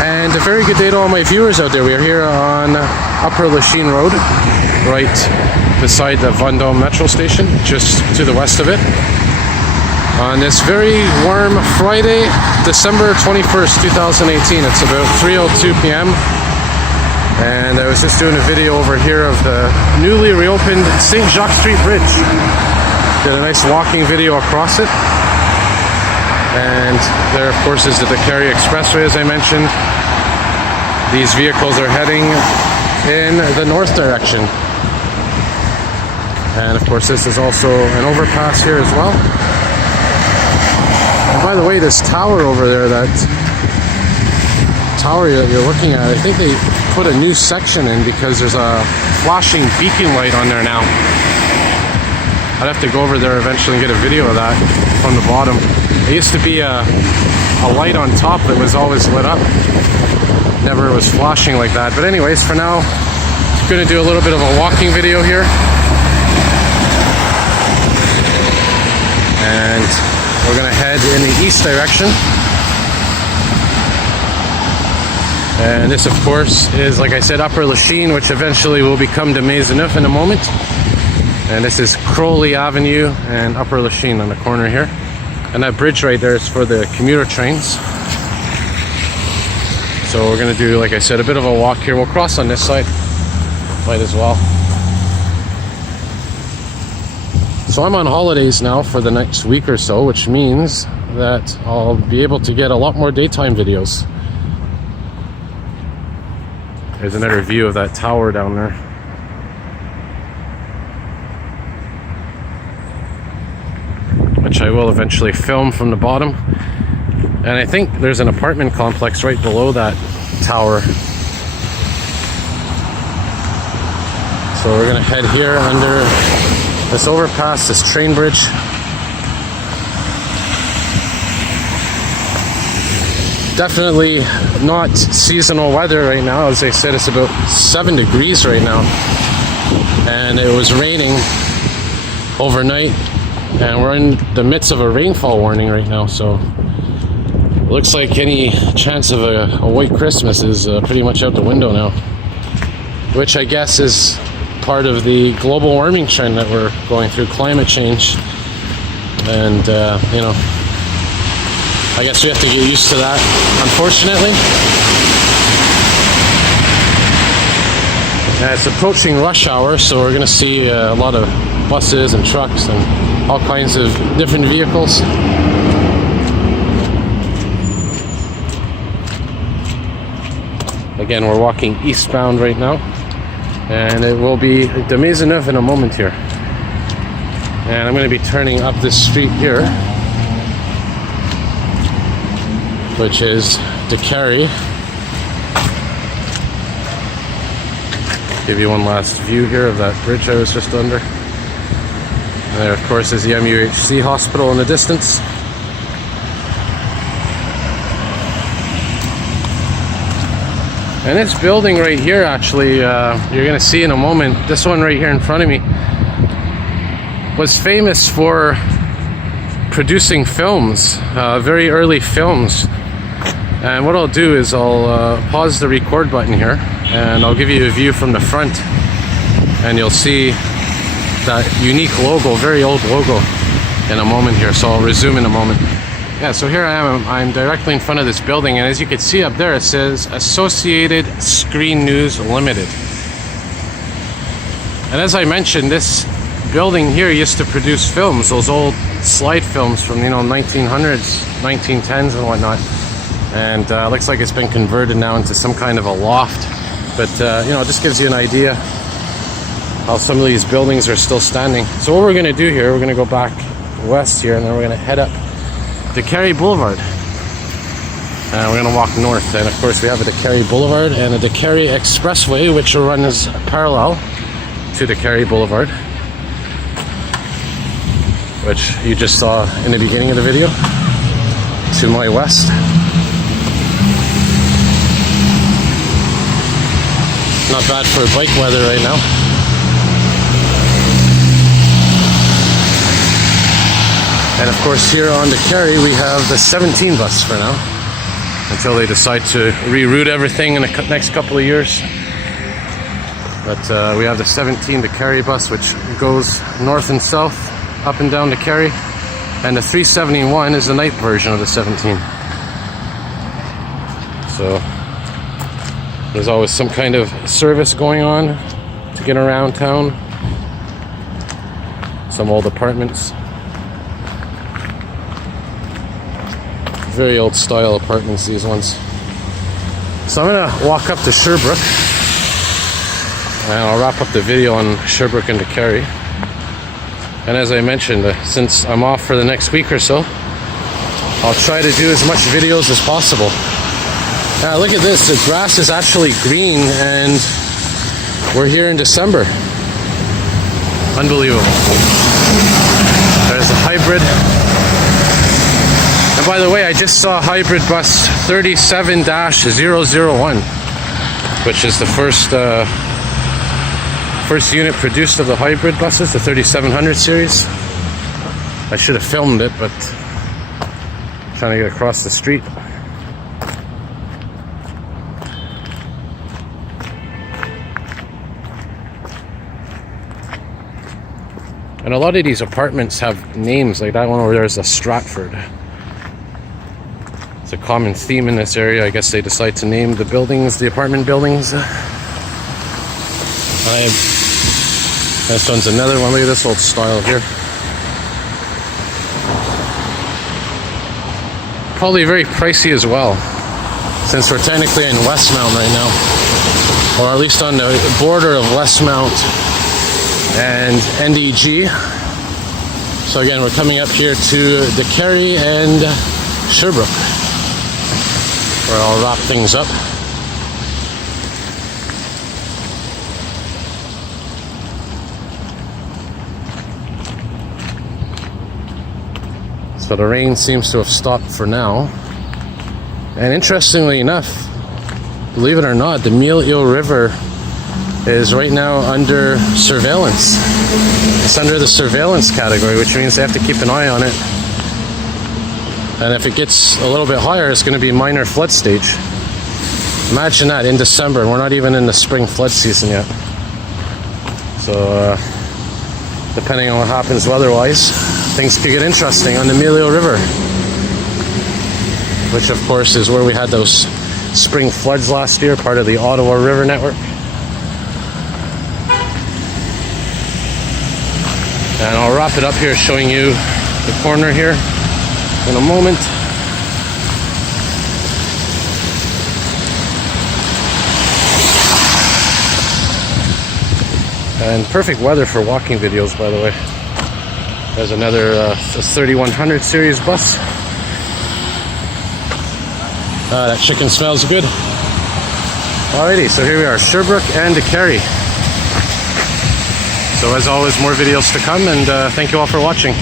And a very good day to all my viewers out there. We are here on Upper Lachine Road, right beside the Vendome metro station, just to the west of it. On this very warm Friday, December 21st, 2018. It's about 3:02 p.m. And I was just doing a video over here of the newly reopened St. Jacques Street Bridge. Did a nice walking video across it. And there, of course, is the Dakari Expressway, as I mentioned. These vehicles are heading in the north direction. And, of course, this is also an overpass here as well. And by the way, this tower over there, that tower that you're looking at, I think they put a new section in because there's a flashing beacon light on there now. I'd have to go over there eventually and get a video of that from the bottom. It used to be a light on top that was always lit up. Never was flashing like that. But anyways, for now, I'm going to do a little bit of a walking video here. And we're going to head in the east direction. And this, of course, is, like I said, Upper Lachine, which eventually will become de Maisonneuve in a moment. And this is Crowley Avenue and Upper Lachine on the corner here. And that bridge right there is for the commuter trains. So we're going to do, like I said, a bit of a walk here. We'll cross on this side, might as well. So I'm on holidays now for the next week or so, which means that I'll be able to get a lot more daytime videos. There's another view of that tower down there. Which I will eventually film from the bottom. And I think there's an apartment complex right below that tower. So we're gonna head here under this overpass, this train bridge. Definitely not seasonal weather right now. As I said, it's about 7 degrees right now. And it was raining overnight. And we're in the midst of a rainfall warning right now, so it looks like any chance of a white Christmas is pretty much out the window now. Which I guess is part of the global warming trend that we're going through, climate change. And, you know, I guess we have to get used to that, unfortunately. And it's approaching rush hour, so we're going to see a lot of buses and trucks and all kinds of different vehicles. Again, we're walking eastbound right now, and it will be de Maisonneuve in a moment here. And I'm going to be turning up this street here, which is Dakari. Give you one last view here of that bridge I was just under. And there, of course, is the MUHC hospital in the distance. And this building right here, actually, you're going to see in a moment, this one right here in front of me, was famous for producing films, very early films. And what I'll do is I'll pause the record button here, and I'll give you a view from the front, and you'll see that unique logo, very old logo, in a moment here. So I'll resume in a moment. Yeah, so here I am. I'm directly in front of this building, and as you can see up there, it says Associated Screen News Limited. And as I mentioned, this building here used to produce films, those old slide films from, 1900s, 1910s and whatnot. And looks like it's been converted now into some kind of a loft. But, it just gives you an idea how some of these buildings are still standing. So what we're going to do here, we're going to go back west here, and then we're going to head up Dakari Boulevard. And we're going to walk north. And, of course, we have a Dakari Boulevard and a Dakari Expressway, which runs parallel to Dakari Boulevard, which you just saw in the beginning of the video, to my west. Not bad for bike weather right now. And of course here on Dakari we have the 17 bus for now. And until they decide to reroute everything in the next couple of years. But we have the 17, the Kerry bus, which goes north and south, up and down to Kerry. And the 371 is the night version of the 17. So there's always some kind of service going on to get around town. Some old apartments. Very old style apartments, these ones. So I'm gonna walk up to Sherbrooke, and I'll wrap up the video on Sherbrooke and the Kerry. And as I mentioned, since I'm off for the next week or so, I'll try to do as much videos as possible. Now look at this, the grass is actually green and we're here in December. Unbelievable. There's a hybrid. And by the way, I just saw hybrid bus 37-001, which is the first unit produced of the hybrid buses, the 3700 series. I should have filmed it, but I'm trying to get across the street. And a lot of these apartments have names, like that one over there is a Stratford. It's a common theme in this area. I guess they decide to name the buildings, the apartment buildings. This one's another one. Look at this old style here. Probably very pricey as well, since we're technically in Westmount right now, or at least on the border of Westmount and NDG. So again, we're coming up here to the Kerry and Sherbrooke, where I'll wrap things up. So the rain seems to have stopped for now. And interestingly enough, believe it or not, the Mille River is right now under surveillance. It's under the surveillance category, which means they have to keep an eye on it. And if it gets a little bit higher, it's going to be minor flood stage. Imagine that in December, and we're not even in the spring flood season yet. So, depending on what happens weather-wise, things could get interesting on the Mille River, which of course is where we had those spring floods last year, part of the Ottawa River network. And I'll wrap it up here showing you the corner here in a moment. And perfect weather for walking videos, by the way. There's another 3100 series bus. That chicken smells good. Alrighty, so here we are, Sherbrooke and the Kerry. So as always, more videos to come, and thank you all for watching.